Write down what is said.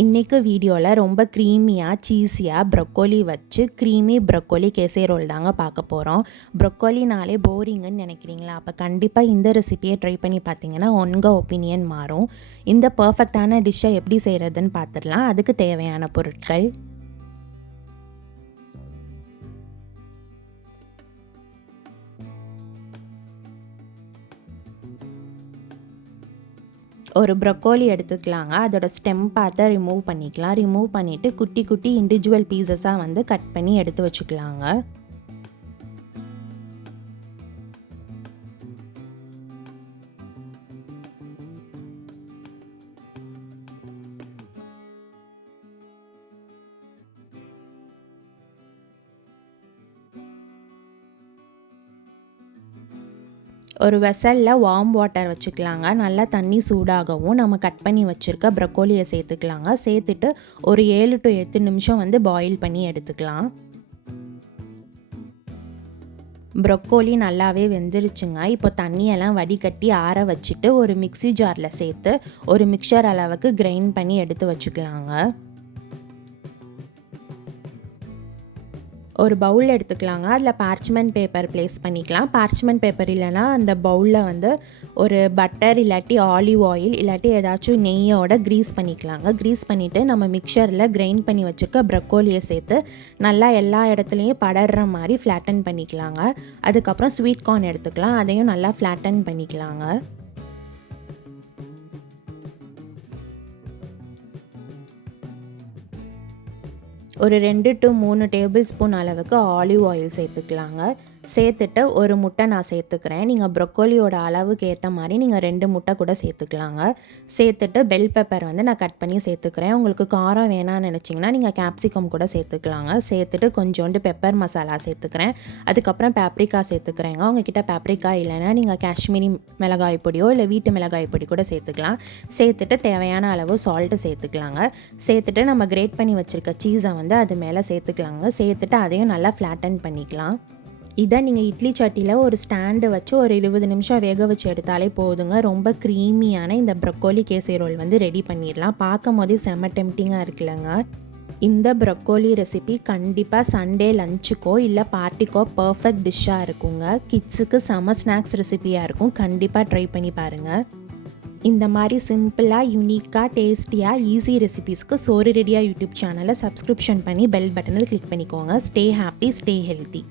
இன்றைக்கு வீடியோவில் ரொம்ப க்ரீமியாக சீஸியாக ப்ரொக்கோலி வச்சு க்ரீமி ப்ரொக்கோலி கேசரோல் தாங்க பார்க்க போகிறோம். ப்ரொக்கோலினாலே போரிங்குன்னு நினைக்கிறீங்களா? அப்போ கண்டிப்பாக இந்த ரெசிபியை ட்ரை பண்ணி பார்த்தீங்கன்னா உங்கள் ஒப்பீனியன் மாறும். இந்த பர்ஃபெக்டான டிஷ்ஷை எப்படி செய்கிறதுன்னு பார்த்துடலாம். அதுக்கு தேவையான பொருட்கள்: ஒரு ப்ரொக்கோலி எடுத்துக்கலாங்க. அதோட ஸ்டெம் பார்த்தை ரிமூவ் பண்ணிக்கலாம். ரிமூவ் பண்ணிவிட்டு குட்டி குட்டி இண்டிவிஜுவல் பீசஸாக வந்து கட் பண்ணி எடுத்து வச்சுக்கலாங்க. ஒரு வெசலில் வார்ம் வாட்டர் வச்சுக்கலாங்க. நல்லா தண்ணி சூடாகவும் நம்ம கட் பண்ணி வச்சுருக்க ப்ரொக்கோலியை சேர்த்துக்கலாங்க. சேர்த்துட்டு ஒரு 7 to 8 நிமிஷம் வந்து பாயில் பண்ணி எடுத்துக்கலாம். ப்ரொக்கோலி நல்லாவே வெந்துருச்சுங்க. இப்போ தண்ணியெல்லாம் வடிகட்டி ஆற வச்சுட்டு ஒரு மிக்ஸி ஜாரில் சேர்த்து ஒரு மிக்சர் அளவுக்கு கிரைண்ட் பண்ணி எடுத்து வச்சுக்கலாங்க. ஒரு பவுல் எடுத்துக்கலாங்க. அதில் பார்ச்மெண்ட் பேப்பர் ப்ளேஸ் பண்ணிக்கலாம். பார்ச்மெண்ட் பேப்பர் இல்லைனா அந்த பவுலில் வந்து ஒரு பட்டர் இல்லாட்டி ஆலிவ் ஆயில் இல்லாட்டி ஏதாச்சும் நெய்யோட க்ரீஸ் பண்ணிக்கலாங்க. க்ரீஸ் பண்ணிவிட்டு நம்ம மிக்சரில் கிரைண்ட் பண்ணி வச்சுக்க ப்ரொக்கோலியை சேர்த்து நல்லா எல்லா இடத்துலையும் படர்ற மாதிரி ஃப்ளாட்டன் பண்ணிக்கலாங்க. அதுக்கப்புறம் ஸ்வீட் கார்ன் எடுத்துக்கலாம். அதையும் நல்லா ஃப்ளாட்டன் பண்ணிக்கலாங்க. ஒரு 2 to 3 டேபிள் ஸ்பூன் அளவுக்கு ஆலிவ் ஆயில் சேர்த்துக்கலாங்க. சேர்த்துட்டு ஒரு முட்டை நான் சேர்த்துக்கிறேன். நீங்கள் ப்ரொக்கோலியோட அளவுக்கு ஏற்ற மாதிரி நீங்கள் 2 முட்டை கூட சேர்த்துக்கலாங்க. சேர்த்துட்டு பெல் பெப்பர் வந்து நான் கட் பண்ணி சேர்த்துக்கிறேன். உங்களுக்கு காரம் வேணான்னு நினச்சிங்கன்னா நீங்கள் கேப்சிகம் கூட சேர்த்துக்கலாங்க. சேர்த்துட்டு கொஞ்சோண்டு பெப்பர் மசாலா சேர்த்துக்கிறேன். அதுக்கப்புறம் பேப்ரிக்கா சேர்த்துக்கிறேங்க. உங்ககிட்ட பேப்ரிக்கா இல்லைன்னா நீங்கள் காஷ்மீரி மிளகாய் பொடியோ இல்லை வீட்டு மிளகாய் பொடி கூட சேர்த்துக்கலாம். சேர்த்துட்டு தேவையான அளவு சால்ட்டு சேர்த்துக்கலாங்க. சேர்த்துட்டு நம்ம கிரேட் பண்ணி வச்சுருக்க சீஸை வந்து அது மேலே சேர்த்துக்கலாங்க. சேர்த்துட்டு அதையும் நல்லா ஃப்ளாட்டன் பண்ணிக்கலாம். இதை நீங்கள் இட்லி சட்டியில் ஒரு ஸ்டாண்டு வச்சு ஒரு 20 நிமிஷம் வேக வச்சு எடுத்தாலே போதுங்க. ரொம்ப க்ரீமியான இந்த ப்ரொக்கோலி கேசரோல் வந்து ரெடி பண்ணிடலாம். பார்க்கும் போதே செம்ம டெம்டிங்காக இருக்குல்லங்க. இந்த ப்ரொக்கோலி ரெசிபி கண்டிப்பாக சண்டே லஞ்சுக்கோ இல்லை பார்ட்டிக்கோ பர்ஃபெக்ட் டிஷ்ஷாக இருக்குங்க. கிட்ஸுக்கு செம்ம ஸ்நாக்ஸ் ரெசிபியாக இருக்கும். கண்டிப்பாக ட்ரை பண்ணி பாருங்கள். இந்த மாதிரி சிம்பிளாக யூனிக்காக டேஸ்டியாக ஈஸி ரெசிபீஸ்க்கு Sooru-Ready-ah யூடியூப் சேனலை சப்ஸ்கிரிப்ஷன் பண்ணி பெல் பட்டனில் கிளிக் பண்ணிக்கோங்க. Stay happy, stay healthy.